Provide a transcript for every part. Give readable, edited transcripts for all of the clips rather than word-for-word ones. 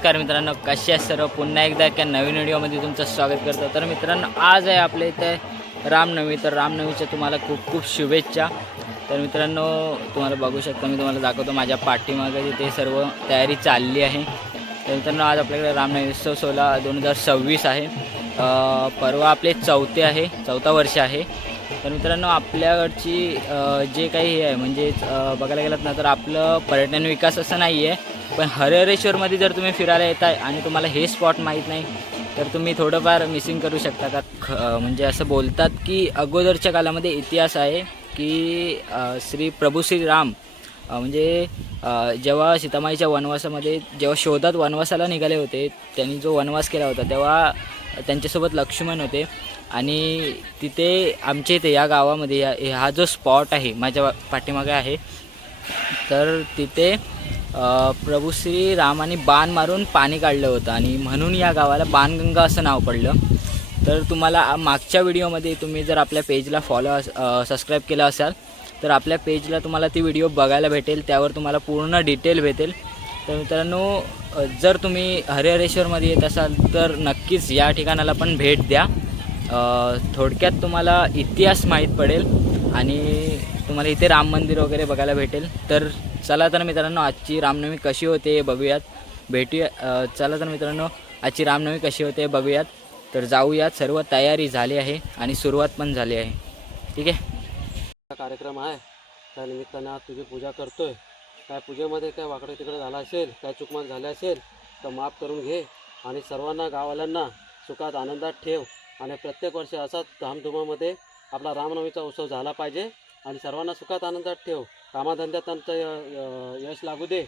नमस्कार मित्रांनो, कसे आहेत सर्व? पुन्हा एकदा एका नवीन व्हिडिओमध्ये तुमचं स्वागत करतो. तर मित्रांनो, आज आहे आपल्या इथे रामनवमी. तर रामनवमीच्या तुम्हाला खूप खूप शुभेच्छा. तर मित्रांनो, तुम्हाला बघू शकता, मी तुम्हाला दाखवतो माझ्या पाठीमागे ते सर्व तयारी चालली आहे. तर मित्रांनो, आज आपल्याकडे रामनवमी उत्सव 16/2026 आहे. परवा आपले चौथा वर्ष आहे. तर मित्रांनो, आपल्याकडची जे काही हे आहे म्हणजे बघायला गेलात ना, तर आपलं पर्यटन विकास असं नाही आहे. पण हरिहरेश्वरमध्ये जर तुम्ही फिरायला येत आहे आणि तुम्हाला हे स्पॉट माहीत नाही, तर तुम्ही थोडंफार मिसिंग करू शकता. का म्हणजे असं बोलतात की अगोदरच्या काळामध्ये इतिहास आहे की प्रभू श्रीराम म्हणजे जेव्हा सीतामाईच्या वनवासामध्ये जेव्हा शोधात वनवासाला निघाले होते, त्यांनी जो वनवास केला होता तेव्हा त्यांच्यासोबत लक्ष्मण होते. आणि तिथे आमच्या इथे या गावामध्ये हा जो स्पॉट आहे माझ्या पाठीमागे आहे, तर तिथे प्रभू श्री रामाने बाण मारून पाणी काढलं होतं आणि म्हणून या गावाला बाणगंगा असं नाव पडलं. तर तुम्हाला मागच्या व्हिडिओमध्ये तुम्ही जर आपल्या पेजला सबस्क्राईब केलं असाल तर आपल्या पेजला तुम्हाला ती व्हिडिओ बघायला भेटेल, त्यावर तुम्हाला पूर्ण डिटेल भेटेल. तर मित्रांनो, जर तुम्ही हरिहरेश्वरमध्ये येत असाल तर नक्कीच या ठिकाणाला पण भेट द्या. थोडक्यात तुम्हाला इतिहास माहीत पडेल आणि तुम्हाला इथे राम मंदिर वगैरे बघायला भेटेल. तर चला तर मित्रांनो, आजची रामनवमी कशी होते बघूयात, भेटूया. चला तर मित्रांनो, आजची रामनवमी कशी होते बघूयात. तर जाऊयात. सर्व तयारी झाली आहे आणि सुरुवात पण झाली आहे. ठीक आहे. कार्यक्रम आहे, त्या निमित्ताने आज तुझी पूजा करतोय. काय पूजेमध्ये काय वाकडे तिकडे झाला असेल, काय चुकमाक झाले असेल तर माफ करून घे आणि सर्वांना गाववाल्यांना सुखात आनंदात ठेव. आणि प्रत्येक वर्षी असाच धामधुमामध्ये आपला रामनवमीचा उत्सव झाला पाहिजे आणि सर्वांना सुखात आनंदात ठेव. कामाधंद्यात त्यांचं यश लागू दे.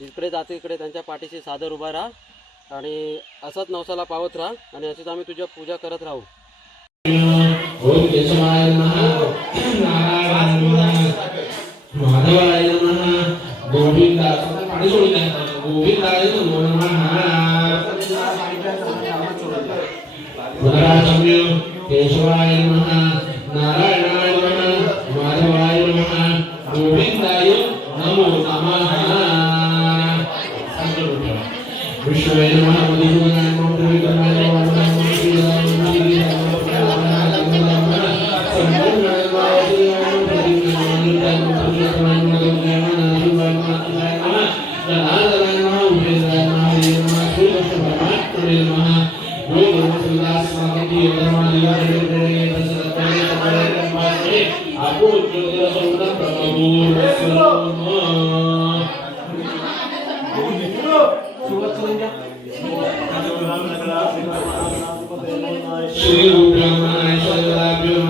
जिकडे जाते इकडे त्यांच्या पाठीशी सादर उभा राहा आणि असंच नवसाला पावत राहा आणि अशीच आम्ही तुझ्या पूजा करत राहू. ओम केशवाय नमः, नारायणाय नमः, माधवाय नमः, गोविंदाय पाणी सोडून द्या. गोविंदाय नमो नमः. पुनराचम्य केशवाय नमः, नारायणाय नमः, माधवाय नमः, गोविंदाय नमो नमः. विष्णुवे नमः, मधुसूदनाय नमः, त्रिविक्रमाय नमः, श्री रुद्राय शरणाभ्यो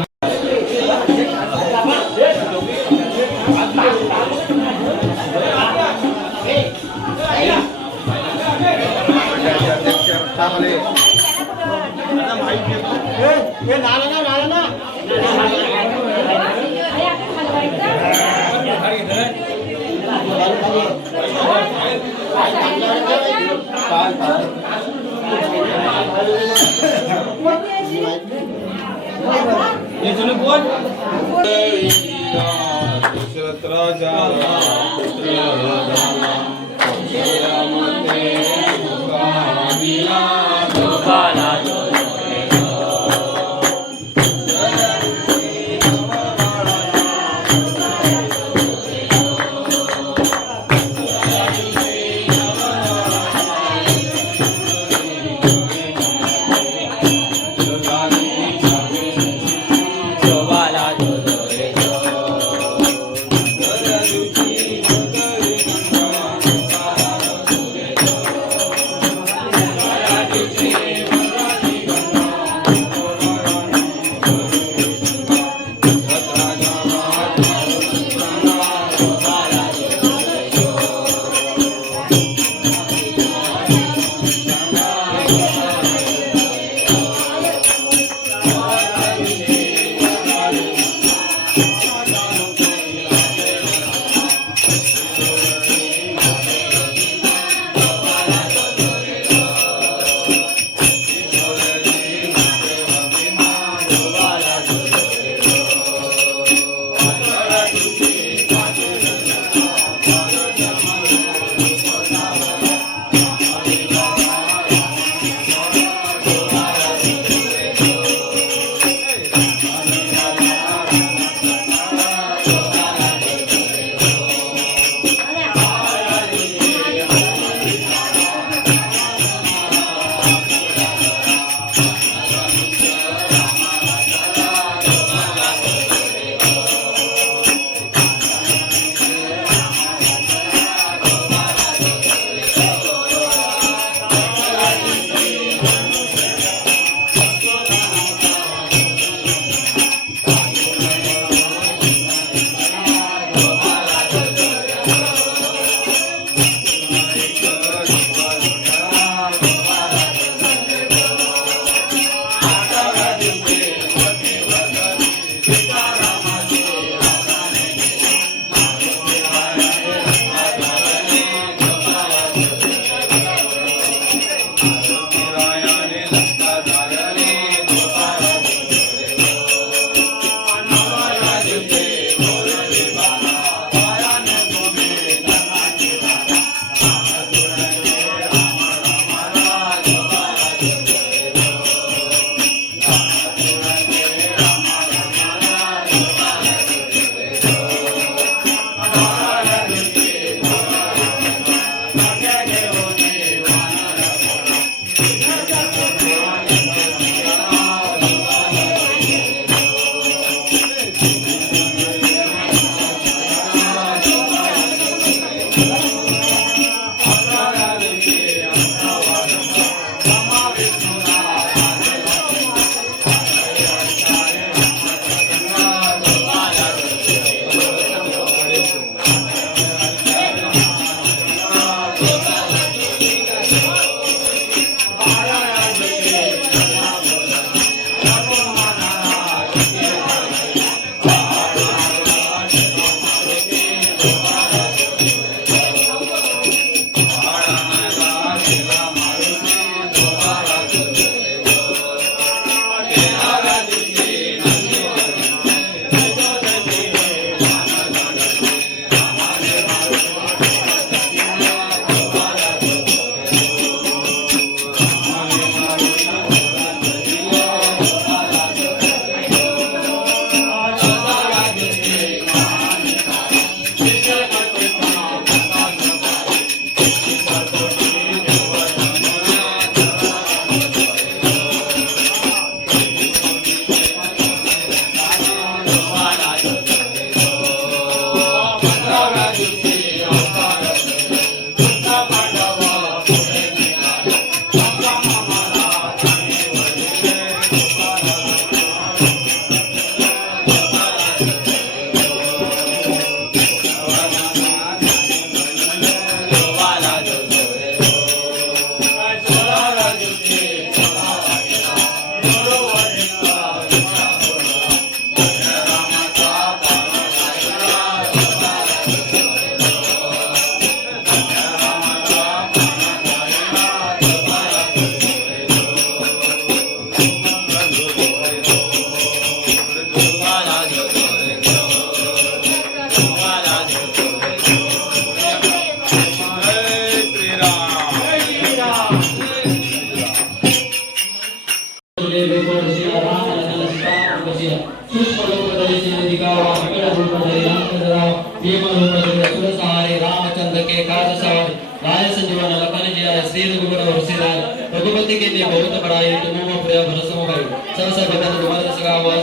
रामचंद्र के काज सवार राय संजीवन लखन जी आय श्री रघुवर हर्षिराय रघुपति के लिए बहुत बड़ाई तुम प्रिय भरसमो गई सहसा बदन तुम्हारे सगाओ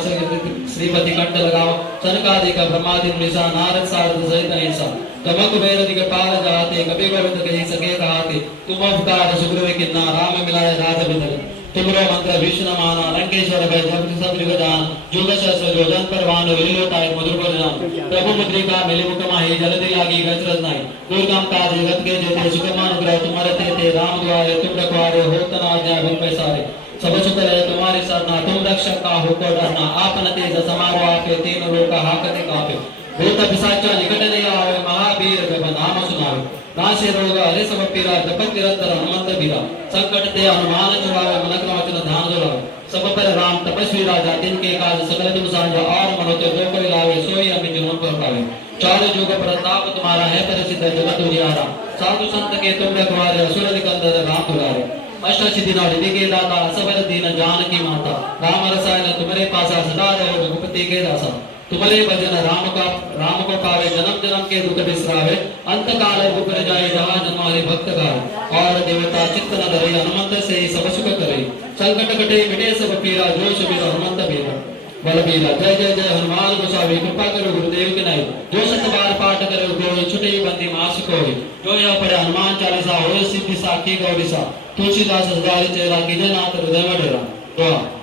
श्रीपति कंठ लगाओ सनकादिक ब्रह्मादि मुनिसा नारद सारद सहित ऐसा कमक भैरदिक पार जाते कबीर गोविंद कही सके कहाते तुम उपकार सुग्रीव किन्ना राम मिलाए राज बिंदर तुमरो मंत्र विष्णु माना लंकेश्वर भय जब सब विगदान जुग सहस्र जोजन परवान विलोताय मधुर बलिदान प्रभु मुद्रिका मिली मुकमा ही जल्दी लागी गजरत नाही दुर्गम काज जगत के जेते सुगमान ग्रह तुम्हारे ते राम द्वारे तुम रखवारे होत न आज्ञा बिन पैसारे सब सुख है तुम्हारी सरना तुम रक्षक का होकर डरना आपन तेज समारो आपे तीन लोक हाकते कापे भूत पिशाच निकट नहीं आवे महावीर जब नाम सुनावे नाशे रोग हरे सब पीरा जपत निरंतर हनुमंत बीरा संकट ते हनुमान छुड़ावे मन क्रम वचन ध्यान जोड़ावे सब पर राम तपस्वी राजा तिनके काज सकल तुम साझा और मनोते जो कोई लावे सोई अमित जीवन पर पावे चार युग प्रताप तुम्हारा है प्रसिद्ध जगत उजियारा साधु संत के तुम रखवारे असुर निकंदन राम दुलारे अष्ट सिद्धि नौ के दाता असबर दीन जानकी माता राम रसायन तुम्हारे पासा सदा रहो रघुपति के दासा तुम्हारे भजन राम को पावे जन्म जन्म के दुख बिसरावे अंत काल ऊपर जाए जहाँ जन्मारे भक्त गावे और देवता चित्त न धरे हनुमंत से सब सुख करे संकट कटे मिटे सब पीरा जो सुबीर हनुमंत बीरा बलबीरा जय जय जय हनुमान गोसावी कृपा करो गुरुदेव के नाई जो सत बार पाठ करे उपयोग छुटे बंदी मास कोई जो यह पढ़े हनुमान चालीसा हो सिद्धि साखी गौरीसा तुलसीदास हजारी चेहरा कीजे नाथ हृदय में डेरा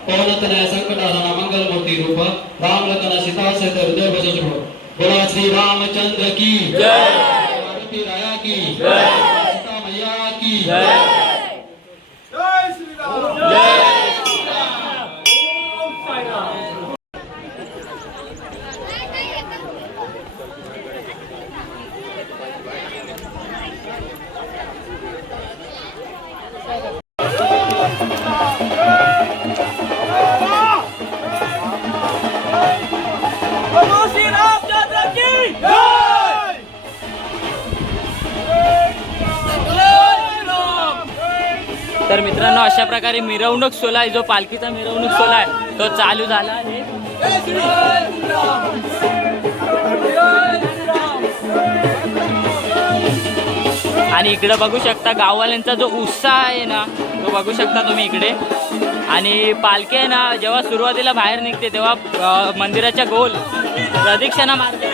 पवन तनय संकट हरण मंगल मूर्ति रूप राम लखन सीता सहित हृदय बस सुखो बोला श्री रामचंद्र की जय मारुति राया की जय सीता मैया की जय तर मित्रांनो अशा प्रकारे मिरवणूक सोहळा आहे, जो पालखीचा मिरवणूक सोहळा आहे तो चालू झाला आहे. आणि इकडे बघू शकता गाववाल्यांचा जो उत्साह आहे ना तो बघू शकता तुम्ही इकडे. आणि पालखी आहे ना जेव्हा सुरुवातीला बाहेर निघते तेव्हा मंदिराच्या गोल प्रदक्षिणा मारते.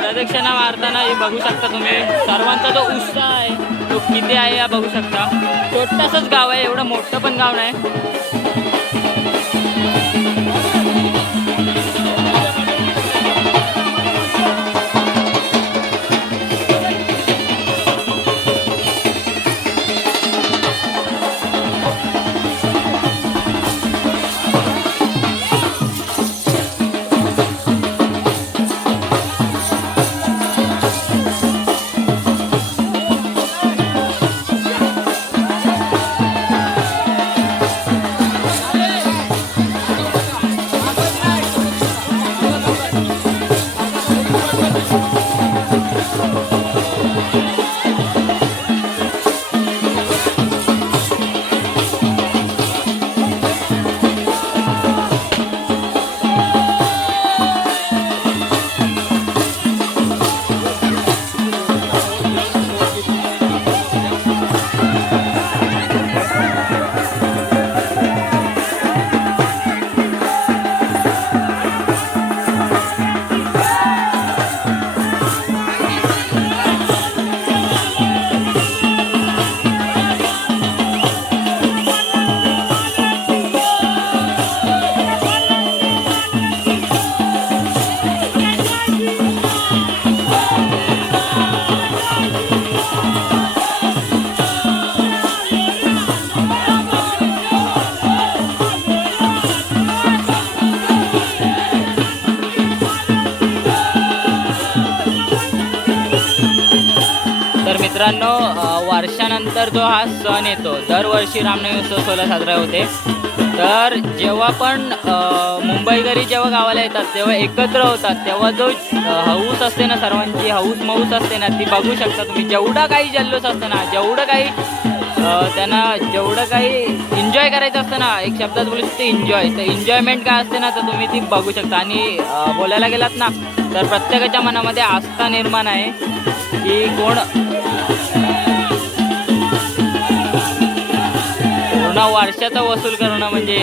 प्रदक्षिणा मारताना हे बघू शकता तुम्ही सर्वांचा जो उत्साह आहे तो किती आहे या बघू शकता. छोटंसंच गाव आहे, एवढं मोठं पण गाव नाही. मित्रांनो वर्षानंतर जो हा सण येतो, दरवर्षी रामनवमी उत्सव सोहळा साजरा होते. तर जेव्हा पण मुंबईकरी जेव्हा गावाला येतात तेव्हा एकत्र होतात, तेव्हा जो हौस असते ना, सर्वांची हौस मौस असते ना, ती बघू शकता तुम्ही. जेवढा काही जल्लोष असतं ना, जेवढं काही त्यांना जेवढं काही एन्जॉय करायचं असतं ना, एक शब्दात बोलू शकते एन्जॉय. तर एन्जॉयमेंट काय असते ना तर तुम्ही ती बघू शकता. आणि बोलायला गेलात ना तर प्रत्येकाच्या मनामध्ये आस्था निर्माण आहे की कोण पूर्ण वर्षाचा वसूल करणं म्हणजे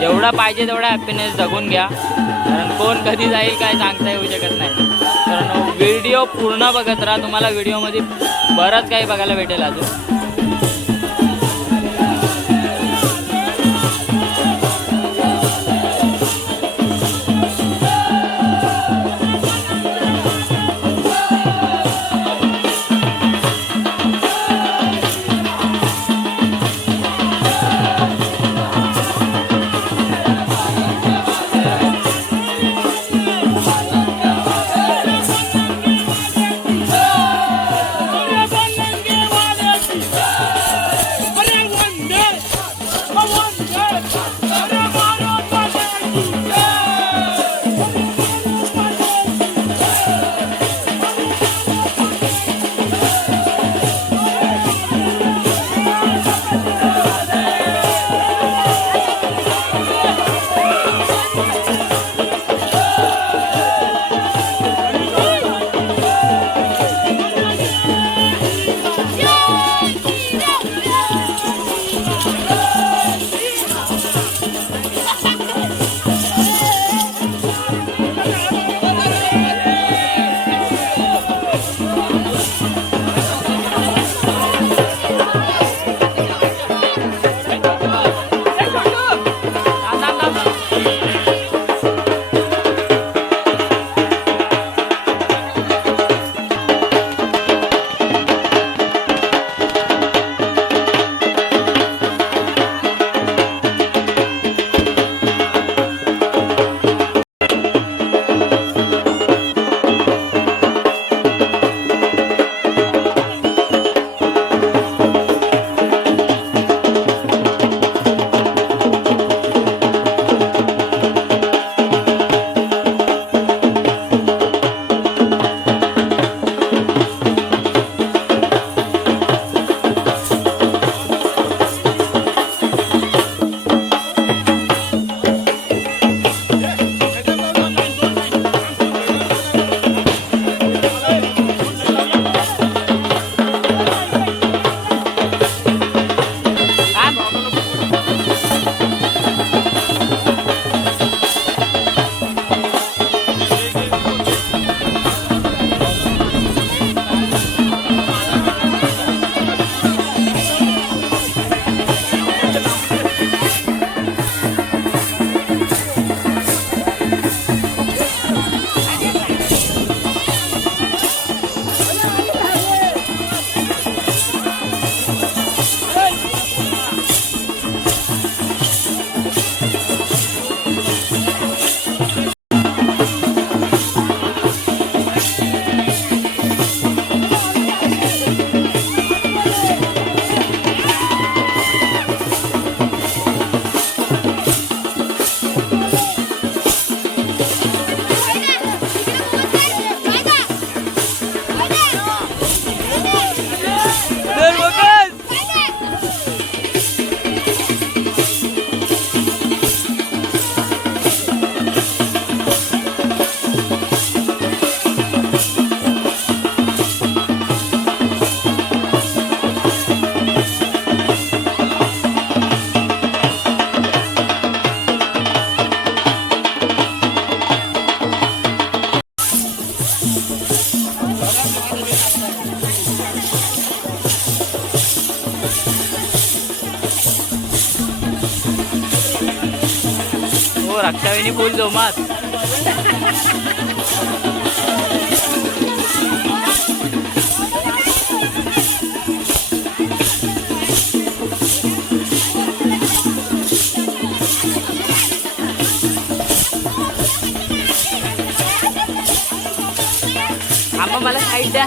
जेवढा पाहिजे तेवढा हॅपीनेस जगून घ्या, कारण कोण कधी जाईल काय सांगता येऊ शकत नाही. कारण व्हिडिओ पूर्ण बघत राहा, तुम्हाला व्हिडिओमध्ये बरंच काही बघायला भेटेल अजून. रक्षावेणी फुल जोमात. आम्हा मला साईड द्या.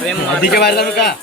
हे नदीच्या बाहेर जाऊ का?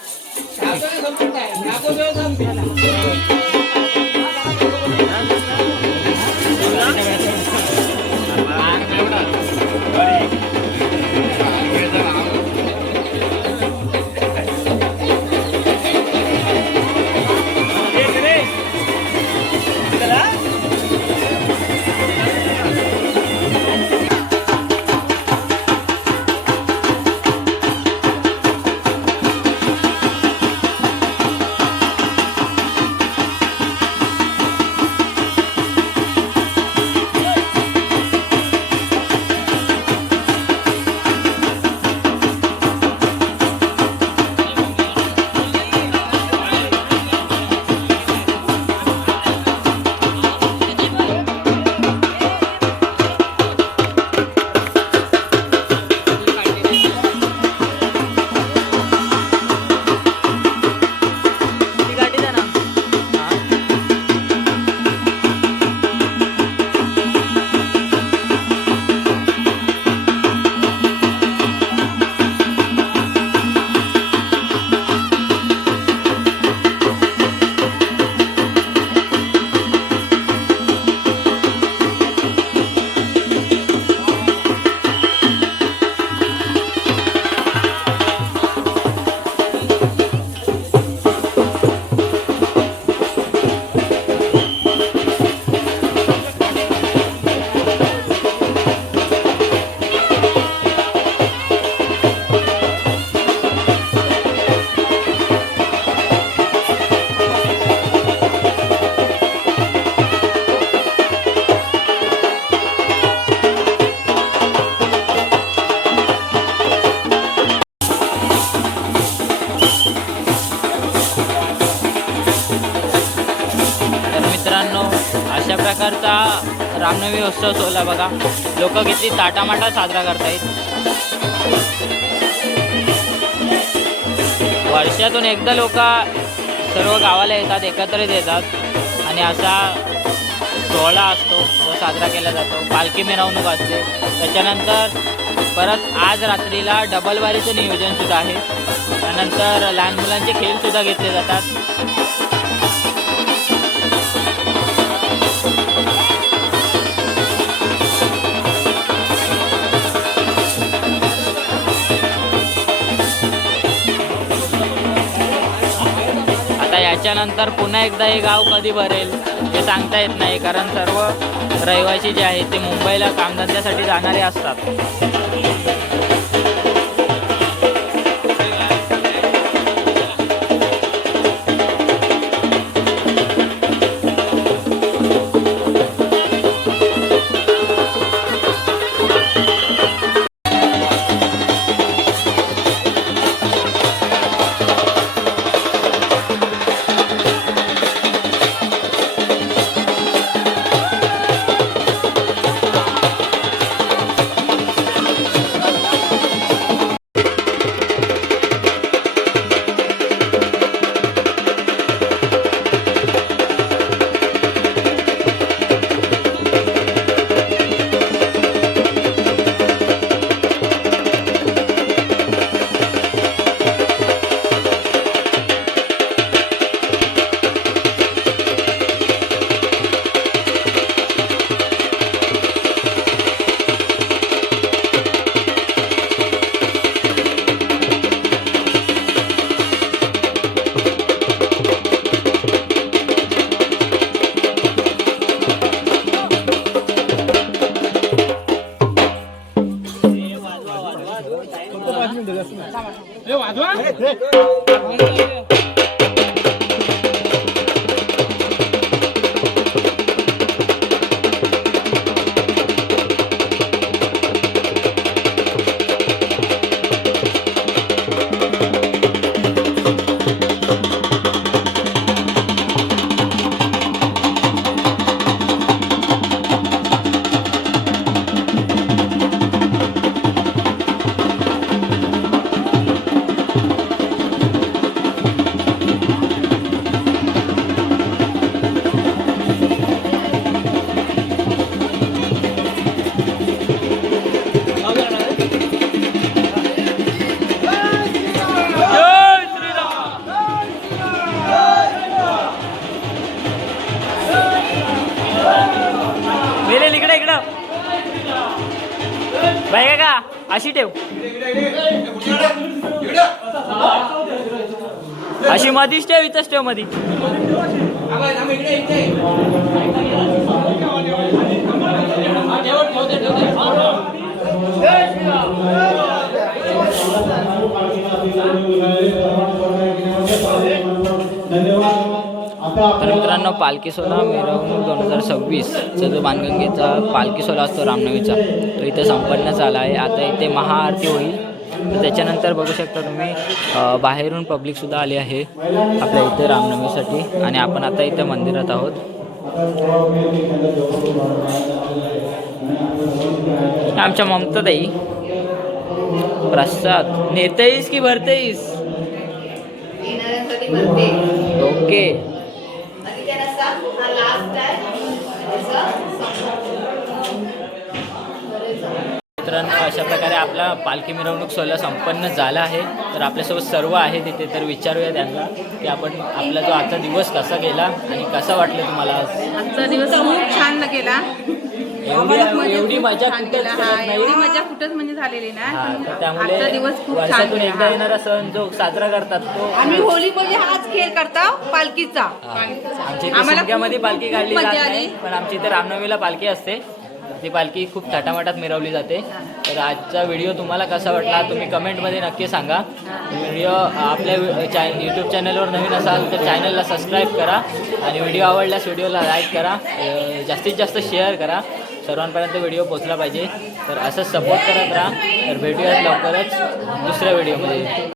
अशा प्रकारचा रामनवमी उत्सव सोहळा बघा, लोक किती ताटामाटा साजरा करतायत. वर्षातून एकदा लोक सर्व गावाला येतात, एकत्रित येतात आणि असा सोहळा असतो तो साजरा केला जातो. पालखी मिरवणूक असते, त्याच्यानंतर परत आज रात्रीला डबल वारीचं नियोजनसुद्धा आहे. त्यानंतर लहान मुलांचे खेळसुद्धा घेतले जातात. त्याच्यानंतर पुन्हा एकदा हे गाव कधी भरेल ते सांगता येत नाही, कारण सर्व रहिवासी जे आहेत ते मुंबईला कामधंद्यासाठी जाणारे असतात. बाई का अशी ठेव, अशी मधीच ठेव, इथंच ठेव मधी. तर मित्रांनो, पालखी सोहळा मिरवणूक 2026चा जो बाणगंगेचा पालखी सोहळा असतो रामनवमीचा, तो इथे संपन्न झाला आहे. आता इथे महाआरती होईल. तर त्याच्यानंतर बघू शकता तुम्ही बाहेरून पब्लिकसुद्धा आली आहे आपल्या इथे रामनवमीसाठी, आणि आपण आता इथे मंदिरात आहोत. आमच्या ममताताई प्रसाद नेतेईस की भरतेईस? ओके. मित्रांनो, अशा प्रकारे आपला पालखी मिरवणूक सोहळा संपन्न झाला आहे. तर आपल्यासोबत सर्व आहे तिथे, तर विचारूया त्यांना की आपण आपला जो आजचा दिवस कसा गेला आणि कसा वाटलं तुम्हाला आज? आजचा दिवस खूप छान गेला. एवढी मजा कुठेच एवढी मजा कुठंच म्हणजे झालेली नाही. तर त्यामुळे आजचा दिवस खूप छान वर्षातून एकदा गेला. येणारा सण जो साजरा करतात तो आम्ही होळी म्हणजे हाच खेळ करता पालखीचा. आमच्या इथे आम्हाला शिमग्यामध्ये खूप- पालखी खूप काढली जात मजा नाही, आली. पण आमच्या इथे रामनवमीला पालखी असते. ती पालखी खूप थाटामाटात मिरवली जाते. तर आजचा व्हिडिओ तुम्हाला कसा वाटला तुम्ही कमेंटमध्ये नक्की सांगा. व्हिडिओ आपल्या यूट्यूब चॅनलवर नवीन असाल तर चॅनलला सबस्क्राईब करा, आणि व्हिडिओ आवडल्यास व्हिडिओला लाईक करा, जास्तीत जास्त शेअर करा, सर्वांपर्यंत व्हिडिओ पोहोचला पाहिजे. तर असंच सपोर्ट करत राहा. तर भेटूयात लवकरच दुसऱ्या व्हिडिओमध्ये.